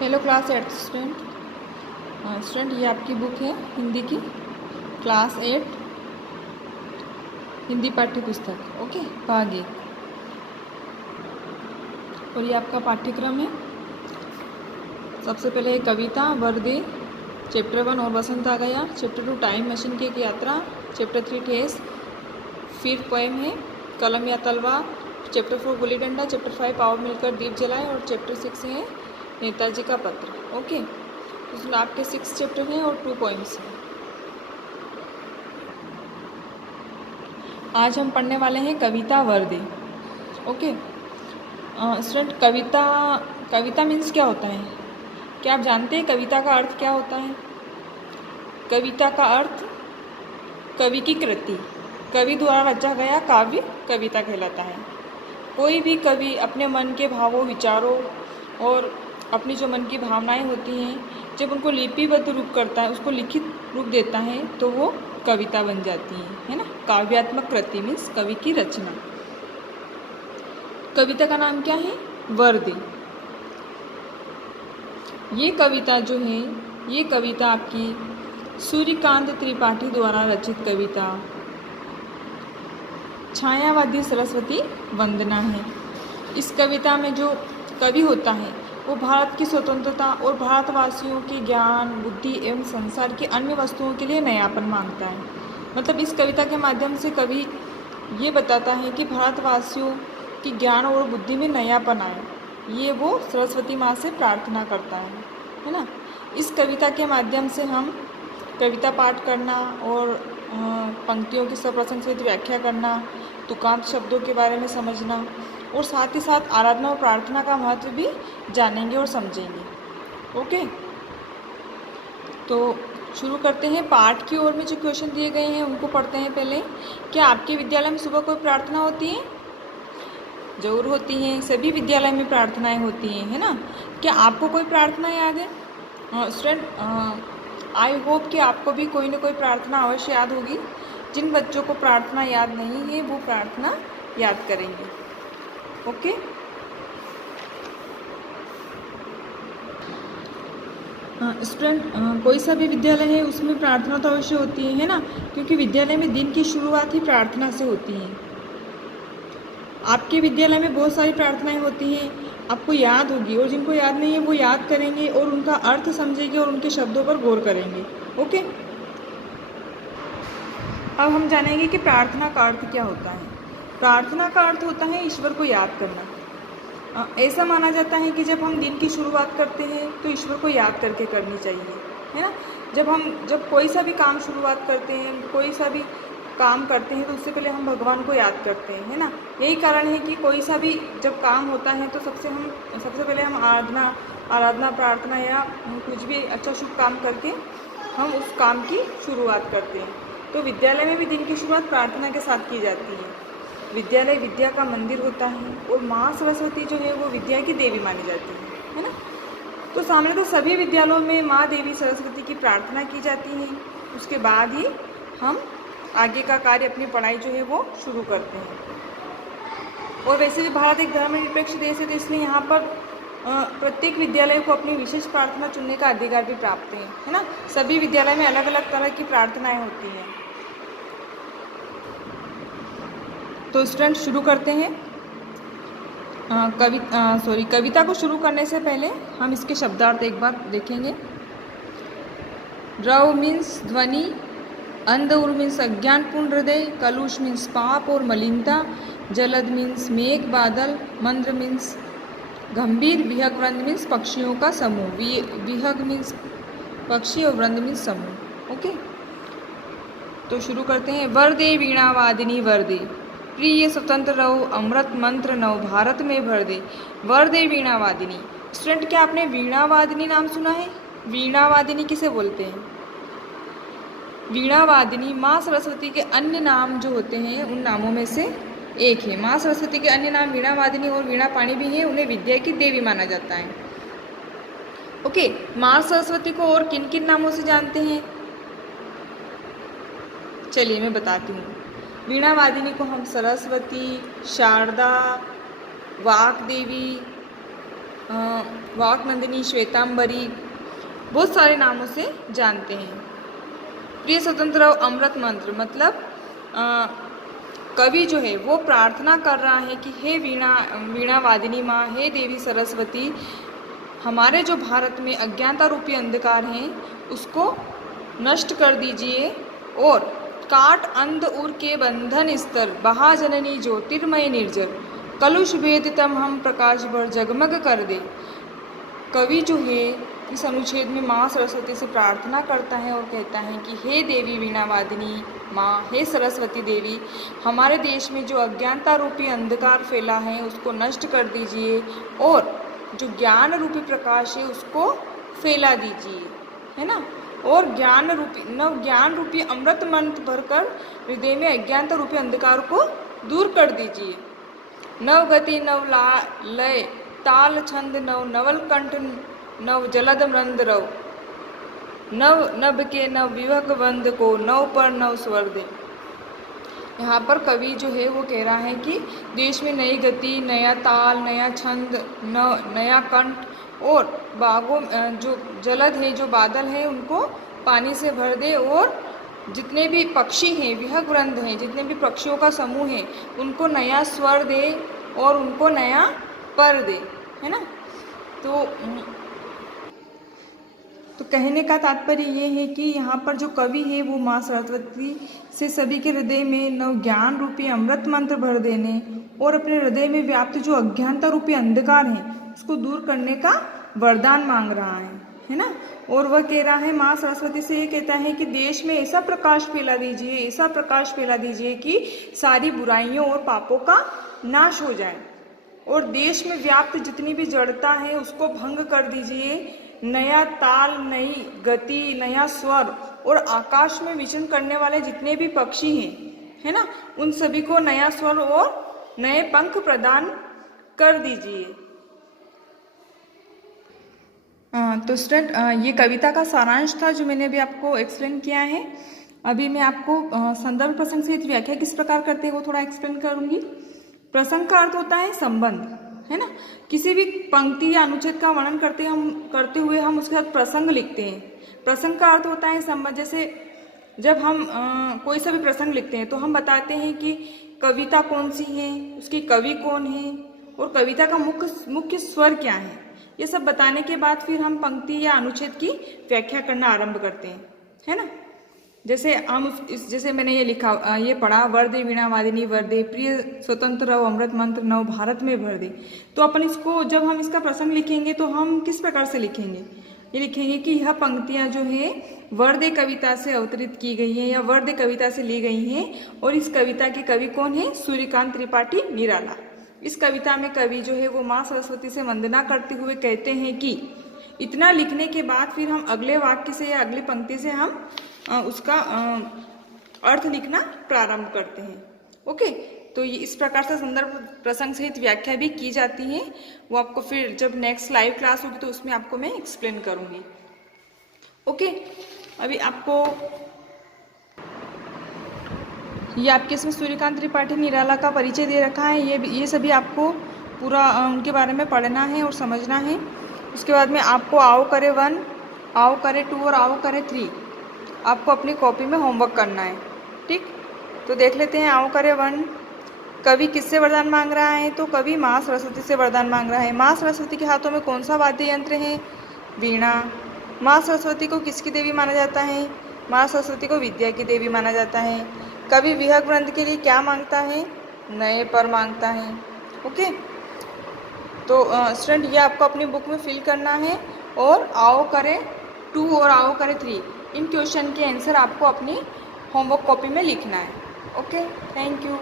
Hello class 8 student. Student ये आपकी book है हिंदी की, क्लास 8 हिंदी पाठ्य पुस्तक। ओके, भाग 1। और ये आपका पाठ्यक्रम है। सबसे पहले कविता वर्दे, चैप्टर 1 और वसंत आ गया। चैप्टर 2 टाइम मशीन की एक यात्रा। चैप्टर 3 ठेस। फिर पोएम है कलम या तलवार। चैप्टर 4 गुल्ली डंडा। चैप्टर 5 पाव मिलकर दीप जलाए। और चैप्टर 6 है नेताजी का पत्र। ओके, इसमें आपके 6 चैप्टर हैं और 2 पोएम्स हैं। आज हम पढ़ने वाले हैं कविता वर्दे। ओके स्टूडेंट, कविता मीन्स क्या होता है? क्या आप जानते हैं कविता का अर्थ क्या होता है? कविता का अर्थ कवि की कृति, कवि द्वारा रचा गया काव्य कविता कहलाता है। कोई भी कवि अपने मन के भावों, विचारों और अपनी जो मन की भावनाएं होती हैं, जब उनको लिपिबद्ध रूप करता है, उसको लिखित रूप देता है, तो वो कविता बन जाती है ना। काव्यात्मक कृति मीन्स कवि की रचना। कविता का नाम क्या है? वर्दे। ये कविता जो है, ये कविता आपकी सूर्यकांत त्रिपाठी द्वारा रचित कविता छायावादी सरस्वती वंदना है। इस कविता में जो कवि होता है वो भारत की स्वतंत्रता और भारतवासियों के ज्ञान, बुद्धि एवं संसार की अन्य वस्तुओं के लिए नयापन मांगता है। मतलब इस कविता के माध्यम से कवि ये बताता है कि भारतवासियों की ज्ञान और बुद्धि में नयापन आए, ये वो सरस्वती माँ से प्रार्थना करता है ना। इस कविता के माध्यम से हम कविता पाठ करना और पंक्तियों की सप्रसंग सहित व्याख्या करना, तुकांत शब्दों के बारे में समझना और साथ ही साथ आराधना और प्रार्थना का महत्व भी जानेंगे और समझेंगे। ओके, तो शुरू करते हैं। पाठ की ओर में जो क्वेश्चन दिए गए हैं उनको पढ़ते हैं पहले। क्या आपके विद्यालय में सुबह कोई प्रार्थना होती है? जरूर होती हैं, सभी विद्यालय में प्रार्थनाएं होती हैं, है ना। क्या आपको कोई प्रार्थना याद है? स्टूडेंट, आई होप कि आपको भी कोई ना कोई प्रार्थना अवश्य याद होगी। जिन बच्चों को प्रार्थना याद नहीं है वो प्रार्थना याद करेंगे। ओके, स्टूडेंट, कोई सा भी विद्यालय है उसमें प्रार्थना तो अवश्य होती है ना, क्योंकि विद्यालय में दिन की शुरुआत ही प्रार्थना से होती है। आपके विद्यालय में बहुत सारी प्रार्थनाएं होती हैं, आपको याद होगी, और जिनको याद नहीं है वो याद करेंगे और उनका अर्थ समझेंगे और उनके शब्दों पर गौर करेंगे। ओके, अब हम जानेंगे कि प्रार्थना का अर्थ क्या होता है। प्रार्थना का अर्थ होता है ईश्वर को याद करना। ऐसा माना जाता है कि जब हम दिन की शुरुआत करते हैं तो ईश्वर को याद करके करनी चाहिए, है ना। जब कोई सा भी काम शुरुआत करते हैं, कोई सा भी काम करते हैं, तो उससे पहले हम भगवान को याद करते हैं, है ना। यही कारण है कि कोई सा भी जब काम होता है तो सबसे पहले हम आराधना प्रार्थना या कुछ भी अच्छा शुभ काम करके हम उस काम की शुरुआत करते हैं। तो विद्यालय में भी दिन की शुरुआत प्रार्थना के साथ की जाती है। विद्यालय विद्या का मंदिर होता है और माँ सरस्वती जो है वो विद्या की देवी मानी जाती है ना। तो सामने तो सभी विद्यालयों में माँ देवी सरस्वती की प्रार्थना की जाती है। उसके बाद ही हम आगे का कार्य, अपनी पढ़ाई जो है वो शुरू करते हैं। और वैसे भी भारत एक धर्मनिरपेक्ष देश है, तो इसलिए यहाँ पर प्रत्येक विद्यालय को अपनी विशेष प्रार्थना चुनने का अधिकार भी प्राप्त है ना। सभी विद्यालय में अलग अलग तरह की प्रार्थनाएं होती हैं। तो स्टूडेंट शुरू करते हैं। कविता को शुरू करने से पहले हम इसके शब्दार्थ एक बार देखेंगे। रव मीन्स ध्वनि, अंध उर मीन्स अज्ञानपूर्ण हृदय, कलुष मीन्स पाप और मलिनता, जलद मीन्स मेघ बादल, मंद्र मीन्स गंभीर, विहग वृंद मीन्स पक्षियों का समूह। विहग मीन्स पक्षी और वृंद मीन्स समूह। ओके, तो शुरू करते हैं। वरदे वीणा वादिनी वरदे, प्रिय स्वतंत्र रहो, अमृत मंत्र नव भारत में भर दे। वरदे वीणा वादिनी। स्टूडेंट, क्या आपने वीणा वादिनी नाम सुना है? वीणा वादिनी किसे बोलते हैं? वीणा वादिनी माँ सरस्वती के अन्य नाम जो होते हैं उन नामों में से एक है। माँ सरस्वती के अन्य नाम वीणा वादिनी और वीणा पाणी भी हैं। उन्हें विद्या की देवी माना जाता है। ओके, माँ सरस्वती को और किन किन नामों से जानते हैं? चलिए मैं बताती हूँ। वीणा वादिनी को हम सरस्वती, शारदा, वाक देवी, वाक्नंदिनी, श्वेतांबरी, बहुत सारे नामों से जानते हैं। प्रिय स्वतंत्र अमृत मंत्र मतलब कवि जो है वो प्रार्थना कर रहा है कि हे वीणा वादिनी माँ, हे देवी सरस्वती, हमारे जो भारत में अज्ञानता रूपी अंधकार हैं उसको नष्ट कर दीजिए और काट अंध उर के बंधन स्तर, महाजननी ज्योतिर्मय निर्जर, कलुष भेद तम हम प्रकाश भर जगमग कर दे। कवि जो है इस अनुच्छेद में माँ सरस्वती से प्रार्थना करता है और कहता है कि हे देवी वीणावादिनी माँ, हे सरस्वती देवी, हमारे देश में जो अज्ञानता रूपी अंधकार फैला है उसको नष्ट कर दीजिए और जो ज्ञान रूपी प्रकाश है उसको फैला दीजिए, है ना। और ज्ञान रूपी अमृत मंत्र भरकर हृदय में अज्ञानता रूपी अंधकार को दूर कर दीजिए। नव गति, नव लय, ताल छंद, नव नवल कंठ, नव जलद मृंद रव, नव नभ के नव विभग बंद को, नव पर नव स्वर दे। यहाँ पर कवि जो है वो कह रहा है कि देश में नई गति, नया ताल, नया छंद, नया कंठ और बागों जो जलद है, जो बादल है उनको पानी से भर दे और जितने भी पक्षी हैं, विहग वृंद हैं, जितने भी पक्षियों का समूह है उनको नया स्वर दे और उनको नया पर दे, है ना। तो कहने का तात्पर्य ये है कि यहाँ पर जो कवि है वो माँ सरस्वती से सभी के हृदय में नव ज्ञान रूपी अमृत मंत्र भर देने और अपने हृदय में व्याप्त जो अज्ञानता रूपी अंधकार है उसको दूर करने का वरदान मांग रहा है ना। और वह कह रहा है, माँ सरस्वती से ये कहता है कि देश में ऐसा प्रकाश फैला दीजिए, ऐसा प्रकाश फैला दीजिए कि सारी बुराइयों और पापों का नाश हो जाए और देश में व्याप्त जितनी भी जड़ता है उसको भंग कर दीजिए। नया ताल, नई गति, नया स्वर और आकाश में विचरण करने वाले जितने भी पक्षी हैं, है ना, उन सभी को नया स्वर और नए पंख प्रदान कर दीजिए। तो स्टूडेंट, ये कविता का सारांश था जो मैंने अभी आपको एक्सप्लेन किया है। अभी मैं आपको संदर्भ प्रसंग सहित व्याख्या किस प्रकार करते हैं वो थोड़ा एक्सप्लेन करूंगी। प्रसंग का अर्थ होता है संबंध, है ना। किसी भी पंक्ति या अनुच्छेद का वर्णन करते हुए हम उसके साथ प्रसंग लिखते हैं। प्रसंग का अर्थ होता है संबंध। जैसे जब हम कोई सा भी प्रसंग लिखते हैं तो हम बताते हैं कि कविता कौन सी है, उसकी कवि कौन है और कविता का मुख्य स्वर क्या है। ये सब बताने के बाद फिर हम पंक्ति या अनुच्छेद की व्याख्या करना आरंभ करते हैं, है ना। जैसे मैंने ये लिखा, ये पढ़ा, वरदे वीणा वादिनी वरदे, प्रिय स्वतंत्र अमृत मंत्र नव भारत में भर दे। तो अपन इसको जब हम इसका प्रसंग लिखेंगे तो हम किस प्रकार से लिखेंगे, ये लिखेंगे कि यह पंक्तियां जो है वरदे कविता से अवतरित की गई है या वरदे कविता से ली गई हैं और इस कविता के कवि कौन है, सूर्यकांत त्रिपाठी निराला। इस कविता में कवि जो है वो माँ सरस्वती से वंदना करते हुए कहते हैं कि इतना लिखने के बाद फिर हम अगले वाक्य से या अगली पंक्ति से हम उसका अर्थ लिखना प्रारंभ करते हैं। ओके, तो ये इस प्रकार से संदर्भ प्रसंग सहित व्याख्या भी की जाती है। वो आपको फिर जब नेक्स्ट लाइव क्लास होगी तो उसमें आपको मैं एक्सप्लेन करूंगी। ओके, अभी आपको ये आपके इसमें सूर्यकांत त्रिपाठी निराला का परिचय दे रखा है। ये सभी आपको पूरा उनके बारे में पढ़ना है और समझना है। उसके बाद में आपको आओ करे 1, आओ करे 2 और आओ करे 3 आपको अपनी कॉपी में होमवर्क करना है। ठीक, तो देख लेते हैं। आओ करे 1, कवि किससे वरदान मांग रहा है, तो कवि माँ सरस्वती से वरदान मांग रहा है। माँ सरस्वती के हाथों में कौन सा वाद्य यंत्र है, वीणा। माँ सरस्वती को किसकी देवी माना जाता है, माँ सरस्वती को विद्या की देवी माना जाता है। कवि विहग वृंद के लिए क्या मांगता है, नए पर मांगता है। ओके, तो स्टूडेंट ये आपको अपनी बुक में फिल करना है और आओ करे 2 और आओ करे 3 इन क्वेश्चन के आंसर आपको अपनी होमवर्क कॉपी में लिखना है। Okay, thank you.